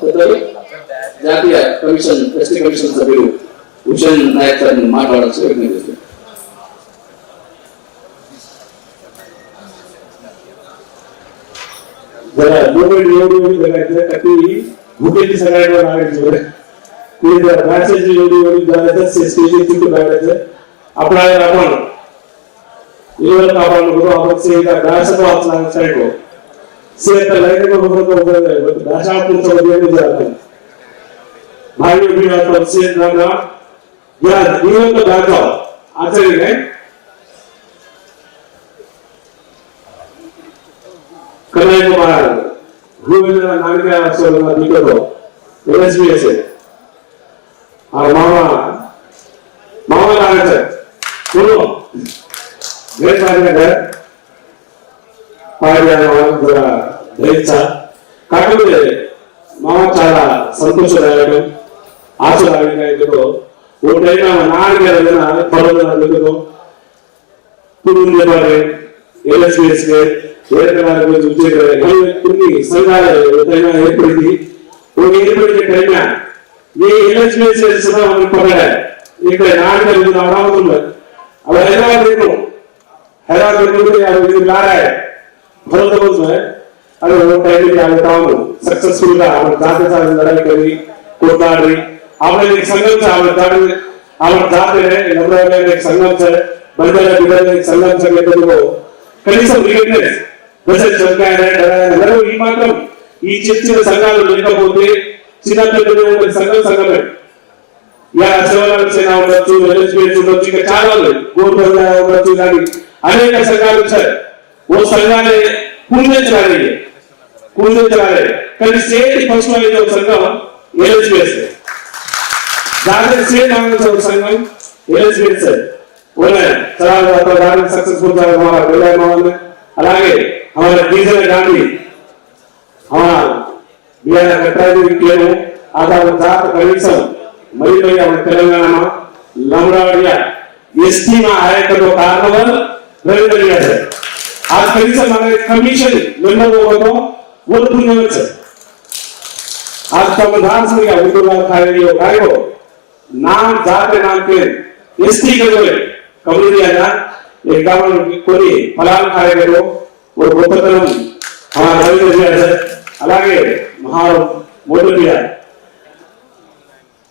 పెద్దలు జాతీయ commission ST commission సభ్యులు హుసేన్ నాయక్ గారిని మాట్లాడాల్సి విజ్ఞప్తి చేస్తున్నారు. जरा 2 मिनट एवढी जगायचं का ती भुकेची सगळ्यांना लागायची बरं ते जर मॅसेज एवढी जायचं स्टेशन तिथे लागायचं आपला आपण इवन आपण बघतो आपण सेगा दाशा वाचला साइडो सेट लाईन बघतो बघतो दाशा पुढचा मध्ये जातो भाई भी आता सेट ना या इवन तो दाखव आचरी नाही कन्हैया कुमार गोविंद नागरिक सोलना दिक्कतो एसबीएस और मामा मामा नागरिक सुनो ग्रेट नागरिक पायरिया जरा दैचा काकले मामा चाला संतोषदायक आशदायक वो टाइम नागरिक पड़ोना दिक्कतो पुरुष बारे एसबीएस के కొన్ని సంఘాలు ఏర్పడింది ఏర్పడిన టైం ఏ ఎల్ఎస్బిఎస్ పడ్డాయి ఇక్కడ నాటకాలు అమరావతిలో अब हैदराबाद में ला रहा है भरत में अरे वो टाइम में आता हूँ सक्सेसफुल का हम जाते साथ लड़ाई करी कोटाड़ी आपने एक संगम से आप जाते हैं नवरात्र में एक संगम से बंदर बिदर एक संगम से लेकर वो कनीసం రికగ్నైజ్ మెసేజ్ చదివారు ఈ మాత్రం ఈ చర్చల సంఘాలు లేకపోతే చిన్నపిల్లలు ఉండే సంఘమే యా సేవల సేన ఉండొచ్చు ఎల్ఎస్బిఎస్ ఉండొచ్చు ఇంకా చాలా గోల్కొండ ఉండొచ్చు కానీ అనేక సంఘాలు వచ్చాయి ఓ సంఘాన్ని కూల్చేయాలి కానీ స్టేట్ ఫస్ట్ లో సంఘం ఎల్ఎస్బిఎస్ దాని స్టేట్ ఆంధ్ర సంఘం ఎల్ఎస్బిఎస్ सक्सेसफुल అలాగే हमारे डीजल गांधी हमारा बिहार कट्टाई केलो आधा जात कमीशन मरी भैया तेलंगाना लमराडिया एसटी में आए तो कार्नवल रवि बढ़िया है आज कमीशन हमारे कमीशन मेंबर को वो पुण्य है आज संविधान से क्या उनको खाएगी खाएगो नाम जात नाम के एसटी के जो कम्युनिटी है ना एक गांव कोई फलाल खाएगा वो गोपतरम हमारा रवि है అలాగే మహా మోటోలియా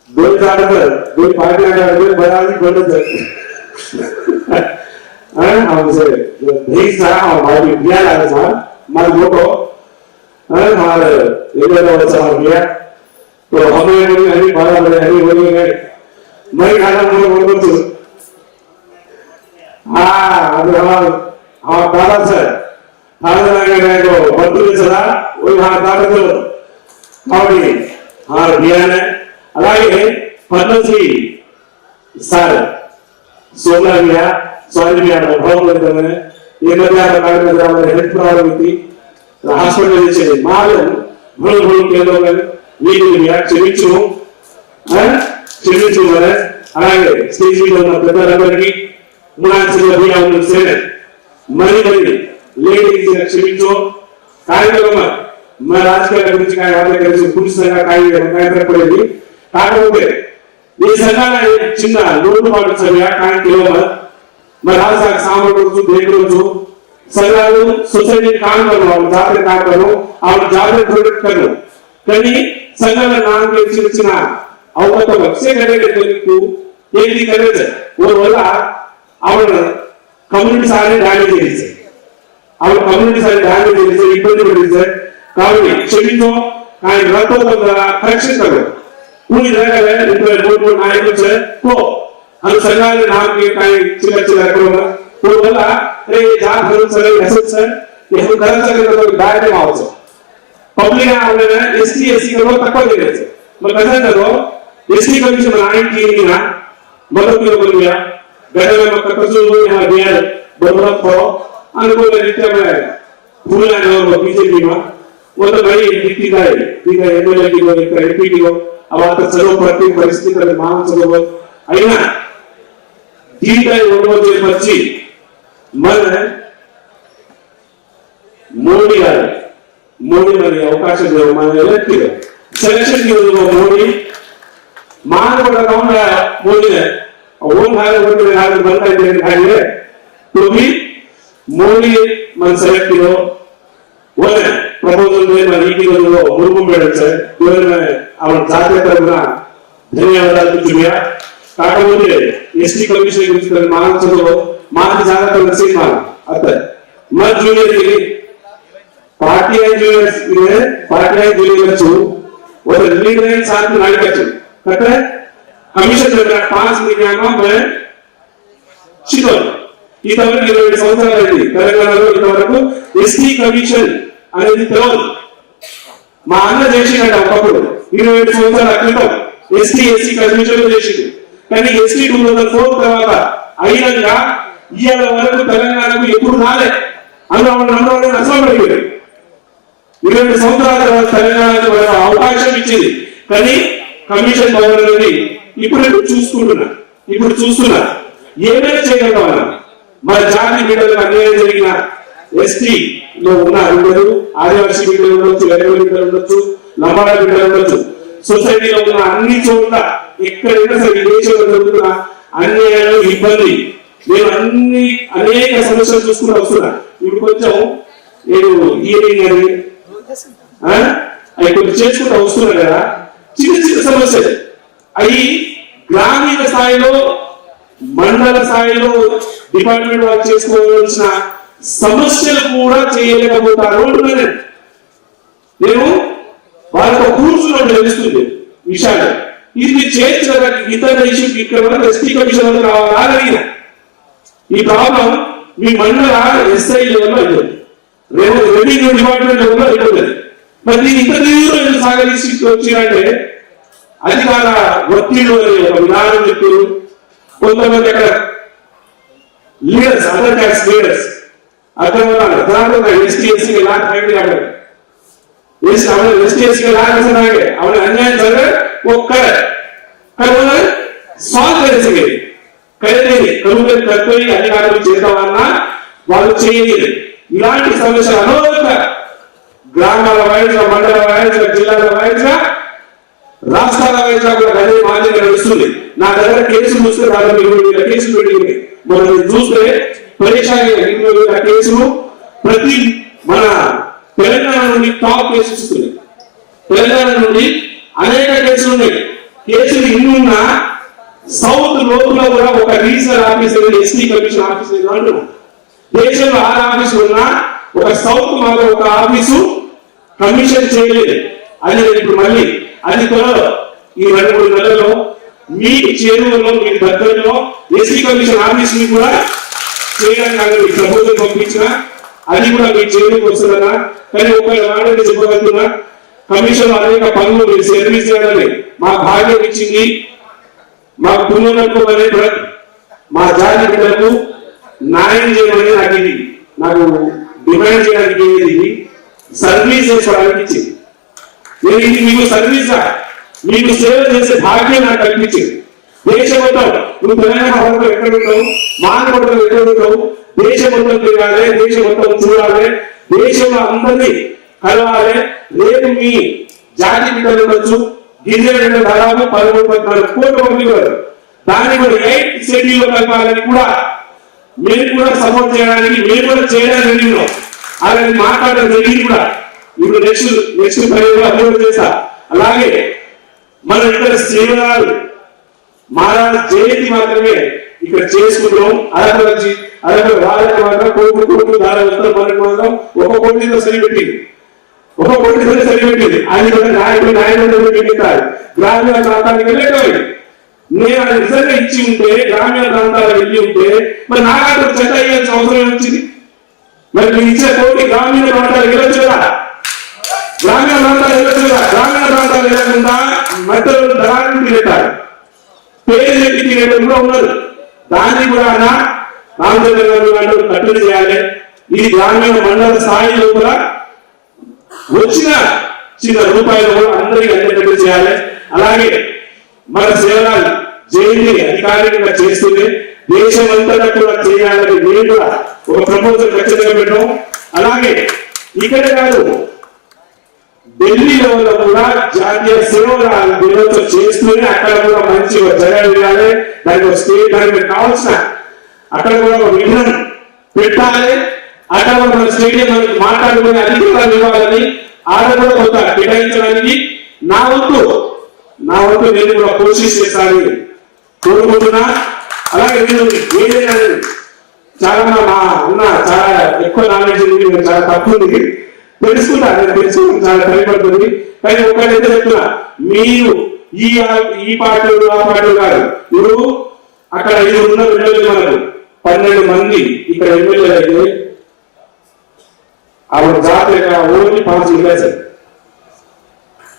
दो चार पर दो पार्टी का दो बड़ा भी बड़ा है हमसे नहीं सारा हमारी बिया लगा था मार मोटो हमारे इधर वाला बिया तो हमें अभी बड़ा बड़ा अभी बोलेंगे मैं खाना बोल तो अब हमारा दादा से दादा लगे तो बंधु चला वो हमारा दादा तो कौड़ी हमारा बिया ने అలాగే పద్మశ్రీ సార్ సోమనాథ్ స్వామి భగవంతుడు ఈ మధ్య హెల్త్ ప్రాబ్లం ఉంది హాస్పిటల్ ఇచ్చేది మాలో కేంద్రం వీటిని క్షమించు అలాగే స్టేజ్ మీద ఉన్న పెద్దలందరికీ మరి లేడీస్ క్షమించు కార్యక్రమం మా రాజకీయాల గురించి కలిసి పురుషంగా కార్యక్రమపడేది కాకపోతే ఈ సంఘాల చిన్న లోటుపాటు సభ్య కార్యక్రమం మరి రాజశాఖ సామర్థ్యం देखो సంఘాలు సొసైటీ కాంగ్రెస్ వాళ్ళు జాతీయ కార్యక్రమం ఆవిడ జాతీయ ప్రొడక్ట్ కను కానీ సంఘాల నామకే చిన్న అవకాశం వచ్చే కరెక్ట్ ఏంటి కరెక్ట్ ఓ వల్ల ఆవిడ కమ్యూనిటీ సారి డ్యామేజ్ చేసి ఆవిడ కమ్యూనిటీ సారి డ్యామేజ్ చేసి ఇబ్బంది పడింది కాబట్టి క్షమించో ఆయన రక్తోపంగా కరెక్షన్ కरो पूरी जगह है इनके बोल नायकों से को हम सरकार नाम के कहीं चिल्ला करो वो बोला अरे ये जात हम सर ऐसे सर ये हम कर सके तो दायरे में आओ सर पब्लिक है हमने एसटी एससी को तक दे रहे थे मैं कैसे करो एसटी कमीशन बनाने की नहीं ना मतलब क्यों बोल गया गधे में कतसू यहाँ बिहार बरबरा को अनुकूल रीत्या में फूला ने और बीजेपी में वो तो भाई दिखती है एमएलए की लोग एमपी की लोग अब आता सर्व प्रत्येक परिस्थिति कर मान सरोवर అయినా దీనిపై ఓటోజే వచ్చి మన మోడీ మరి అవకాశం మన ఎలక్టివ్ सिलेक्शन की मोदी मान को बताऊंगा मोदी ने वो भारत को भारत बनता है दिखाइए तो भी मोदी मन सेलेक्ट किया वो प्रपोजल में मन की तो मुर्मू मेडल से वो में अपन जाते तरफना धन्यवाद चुनिया काका मोदी एसटी कमीशन गुరించి कर मान चलो मान ज्यादा तो नसीब मान अतः मत जूनियर की पार्टी है जूनियर्स ಇದೆ पार्टी है जूनियर्स और लीड लाइन साथ में नाइट कचु कहते हैं कमीशन में 5 महीना में చిదోల్ ఇంతవరకు 20 సంవత్సరాలు అయింది తెలంగాణలో ఇంతవరకు ఎస్టీ కమిషన్ అనేది తెలవదు మా అన్న చేసినట్ట ఒకప్పుడు 27 సంవత్సరాల క్రితం ఎస్సీ కమిషన్ చేసింది కానీ ఎస్టీ 2004 తర్వాత అయినంగా ఇయాల వరకు తెలంగాణకు ఎప్పుడు రాలే అన్నవాడు అసలు పడిపోయింది 20 సంవత్సరాల తర్వాత తెలంగాణకు అవకాశం ఇచ్చింది కానీ కమిషన్ పవర్ అనేది ఇప్పుడు చూస్తున్నా ఏమైనా చేయగలమా మన జాతి బిడ్డలకు అన్యాయం జరిగిన ఎస్టీ లో ఉన్న బిడ్డలు ఆదివాసీ బిడ్డలు ఉండొచ్చు వెలుగు బిడ్డలు ఉండొచ్చు లంబాడ బిడ్డలు ఉండొచ్చు సొసైటీలో ఉన్న అన్ని చోట్ల ఎక్కడైనా సరే దేశంలో జరుగుతున్న అన్యాయాలు ఇబ్బంది నేను అనేక సమస్యలు చూసుకుంటూ వస్తున్నా ఇప్పుడు కొంచెం నేను హియరింగ్ అని అవి కొంచెం చేసుకుంటూ వస్తున్నా కదా చిన్న సమస్యలు అవి గ్రామీణ స్థాయిలో మండల స్థాయిలో డిపార్ట్మెంట్ వర్క్ చేసుకోవాల్సిన సమస్యలు కూడా చేయలేకపోతారు అంటున్నాను నేను వాళ్ళతో కూర్చుని తెలుస్తుంది విషయాలు ఇది చేర్చిన ఇతర ఇష్యూ ఇక్కడ వరకు ఎస్టీ కమిషన్ వరకు రావాలా అడిగిన ఈ ప్రాబ్లం మీ మండల ఎస్ఐ లెవెల్లో అయిపోయింది రెవెన్యూ డిపార్ట్మెంట్ లెవెల్లో అయిపోతుంది మరి దీని ఇంటర్వ్యూలో ఎందుకు సాగదీసి వచ్చినంటే అధికార ఒత్తిడి ఒక విధానం చెప్పారు కొంతమంది అక్కడ లీడర్స్ అదర్ క్యాస్ట్ లీడర్స్ అక్కడ దాంట్లో ఎస్టీ ఎస్సీకి లాక్ ఫైట్ కావాలి ఎస్టీ ఎస్సీకి లాక్ అసలు ಅವನ ಅನ್ಯಾಯ ಸರ್ ಒಕ್ಕರೆ కనుక సాల్వ్ చేసేది కరెక్ట్ కనుక కర్తవ్య అధికారులు చేద్దామన్నా వాళ్ళు చేయలేదు ఇలాంటి సమస్యలు అనేక గ్రామాల వైద్య మండల వైద్య జిల్లాల వైద్య రాష్ట్రాల వైద్య కూడా అదే మాదిరిగా నడుస్తుంది నా దగ్గర కేసులు చూస్తే దాదాపు 20,000 కేసులు పెట్టింది మనం చూస్తే పరీక్షాలు 20,000 కేసులు ప్రతి మన తెలంగాణ నుండి టాప్ కేసులు వస్తుంది తెలంగాణ నుండి అనేక కేసులు ఉన్నాయి కేసులు ఇన్ని ఉన్నా సౌత్ లోపల కూడా ఒక regional officer ST commission officer అంటున్నాం దేశంలో 6 ఆఫీసులు ఉన్నా ఒక సౌత్ మాత్రం ఒక ఆఫీసు కమిషన్ చేయలేదు అది ఇప్పుడు మళ్ళీ అది త్వరలో ఈ 2-3 నెలల్లో మీ చేరువలో మీ దగ్గరలో ఎస్టీ కమిషన్ ఆఫీస్ ని కూడా చేయడానికి ప్రపోజల్ పంపించిన అది కూడా మీ చేరుకు వస్తుందన్నా కానీ ఒక వాడని చెప్పగలుగుతున్నా కమిషన్ అనేక పనులు మీరు సర్వీస్ చేయాలని మా భాగ్యం ఇచ్చింది మా కుటుంబాలకు అనేది మా జాతి బిడ్డలకు న్యాయం చేయమని నాకు డిమాండ్ చేయడానికి ఇది సర్వీస్ చేసుకోవడానికి ఇచ్చింది నేను ఇది మీకు సర్వీస్ మీకు సేవ చేసే భాగ్యం నాకు కల్పించింది దేశం మొత్తం నువ్వు తెలంగాణ ప్రభుత్వం ఎక్కడ ఉంటావు మానవత్వం ఎక్కడ ఉంటావు దేశం మొత్తం తిరగాలి దేశం మొత్తం చూడాలి దేశంలో అందరినీ కలవాలి రేపు మీ జాతి బిడ్డలు ఉండొచ్చు గిరిజన దాదాపు 13-14 కోట్ల మంది ఉన్నారు దాన్ని కూడా 8th షెడ్యూల్ కలపాలని కూడా మేము కూడా సపోర్ట్ చేయడానికి మేము కూడా చేయడానికి రెడీ ఉన్నాం అలాగే మాట్లాడడం జరిగింది కూడా ఇప్పుడు నెక్స్ట్ పనిలో అభివృద్ధి చేస్తా అలాగే మనం ఇక్కడ శ్రీరాలు మహారాజ్ జయంతి మాత్రమే ఇక్కడ చేసుకుంటాం అదొక వాళ్ళకి మాత్రం కోట్లు దాని మనకు మాత్రం ఒక కోటితో సరిపెట్టింది అది కూడా నాయకుడు పెట్టింటారు గ్రామీణ ప్రాంతానికి వెళ్ళేటోళ్ళు నేను అది నిజంగా ఇచ్చి ఉంటే గ్రామీణ ప్రాంతాలకు వెళ్ళి ఉంటే మరి నాగాడు చెత్త అయ్యాల్సిన అవసరం వచ్చింది మరి మీరు ఇచ్చే కోటి గ్రామీణ ప్రాంతాలకు వెళ్ళొచ్చు కదా గ్రామీణ ప్రాంతాలు వెళ్ళకుండా మధ్యలో దళాన్ని పెట్టారు పేరు చెప్పి తినేటప్పుడు కూడా ఉన్నారు దాన్ని కూడా రామచంద్ర కట్టడి చేయాలి ఇది గ్రామీణ మండల స్థాయిలో కూడా వచ్చిన చిన్న రూపాయలు కూడా అందరికీ అందేటట్టు చేయాలి అలాగే మన సేవలు జయంతి అధికారికంగా చేస్తుంది దేశం అంతటా కూడా చేయాలని మేము కూడా ఒక ప్రపోజల్ ఖచ్చితంగా పెట్టాం అలాగే ఇక్కడ కాదు ఢిల్లీ లెవెల్లో కూడా జాతీయ సేవలు దినోత్సవం చేస్తూనే అక్కడ కూడా మంచి జరగాలి, దానికి ఒక స్టేట్ దానికి కావాల్సిన అక్కడ కూడా ఒక విఘ్నం పెట్టాలి. అక్కడ మన స్టేడియం మాట్లాడుకునే అధికారాలు ఇవ్వాలని ఆడ కూడా కొంత కేటాయించడానికి నా వంతు నేను కూడా కోషిష్ చేస్తానని కోరుకుంటున్నా. అలాగే నేను ఏదైనా చాలా మా అన్న చాలా ఎక్కువ నాలెడ్జ్ ఉంది, చాలా తక్కువ ఉంది, తెలుసుకుంటా. నేను తెలుసుకుంటాను, చాలా భయపడుతుంది. కానీ ఒక్కడైతే చెప్తున్నా, మీరు ఈ పార్టీలు ఆ పార్టీలు కాదు. ఇప్పుడు అక్కడ 5 ఉన్న ఎమ్మెల్యేలు మనకు 12 మంది ఇక్కడ ఎమ్మెల్యేలు అయితే ఆవిడ జాతీయ ఓన్లీ 5 విలేజ్.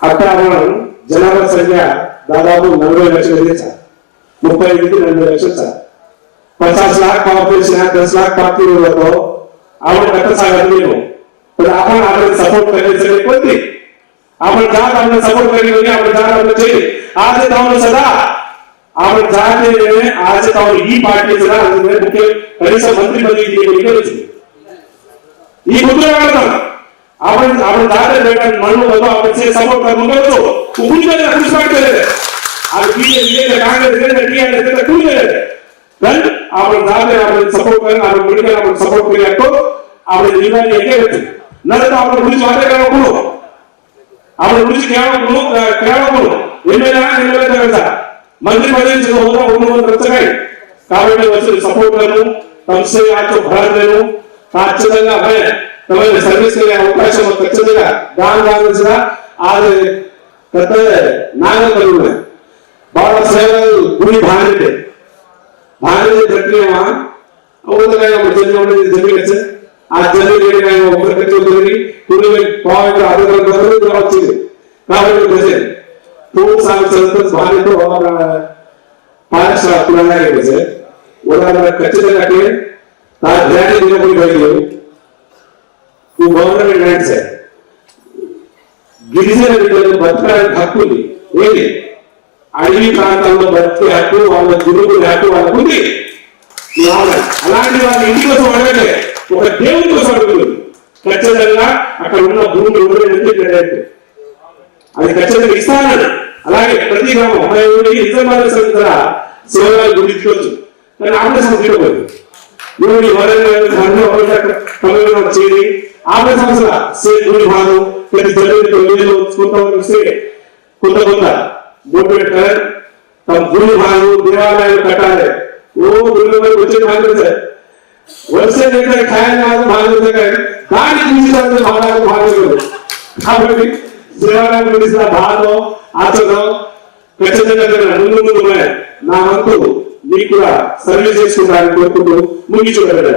అక్కడ మనం జనాభా సంఖ్య దాదాపు 40 లక్షలు సార్, 35-40 లక్షలు సార్. 50 लाख पॉपुलेशन है, 10 लाख पार्टी तो आपण कथा सांगत नाही. पण आपण सपोर्ट करण्यासाठी कोणती आपण जात आपण सपोर्ट करणे म्हणजे आपण जात आपण आज ताऊन सदा आपण जात आज ताऊन ही पार्टी सदा मुख्य कनिष्ठ मंत्री पदी ఈ గుర్తులు వాడతాం. आपण जात म्हणून होतो आपण सपोर्ट करून करतो. उभीकडे कृष्णाट केलेलं आणि बीजेपी काँग्रेस टूल केलेलं. पण आपण जात आपण सपोर्ट करेन, आपण मेडिकल आपण सपोर्ट करू આપણે નિર્ણય એકે નથી નરતો આપણે રૂચ વાતે કરવા કોનો આપણે રૂચ કેવા કોનો એમએલએ કરતા મંત્રી પદે હોતા ઉન્નત રચકાય కాబట్టి వచ్చి సపోర్ట్ కరను తమసే ఆతో భారత దేను ఖచ్చితంగా అదే తమని సర్వీస్ కి అవకాశం ఖచ్చితంగా దానిగా ఆది కత నాగకరుణ బాగా సేవలు గుడి భారతే భారత ప్రక్రియమా ఓదగా జరుగుతుంది. ఆ జరుగుతుంది ఒకరికి కొన్ని పాయింట్ అధికారులు వచ్చింది. కాబట్టి ప్రజలు खूप सारे संस्था भारत और पांच पुराना है से उदाहरण कच्चे जगह के ताज ध्यान देने को भाई वो गवर्नमेंट लैंड है గిరిజన బిడ్డలు బతకడానికి హక్కు ఉంది. ఏంటి అడవి ప్రాంతాల్లో బతికే హక్కు, వాళ్ళ గురువుల హక్కు వాళ్ళకు ఉంది. అలాంటి వాళ్ళ ఇంటి కోసం అడగలే, ఒక దేవుడి కోసం అడుగుతుంది. ఖచ్చితంగా అక్కడ ఉన్న భూమి ఎవరు అది ఖచ్చితంగా ఇస్తానని. అలాగే ప్రతి గ్రామం సేవలు గురించుకోవచ్చు. కానీ ఆపరేషన్ సంస్థ వరంగల్ చేరి ఆపరేషన్ సంస్థ సేమ్ గురి భాగం ప్రతి జరుగుతుంది కొంత బోర్డు పెట్టారు. తమ గురి భాగం దేవాలయాలు కట్టాలి. ఓ గురి వచ్చే భాగం సార్ వలస ఖాయాలు భాగం దాన్ని చూసి భాగం. కాబట్టి దేవాలయం గురించిన భాగం ఆచరణ ఖచ్చితంగా ముందు నా వంతు మీకు కూడా సర్వీస్ చేసుకుంటారని కోరుకుంటూ ముగించుకుంటారు.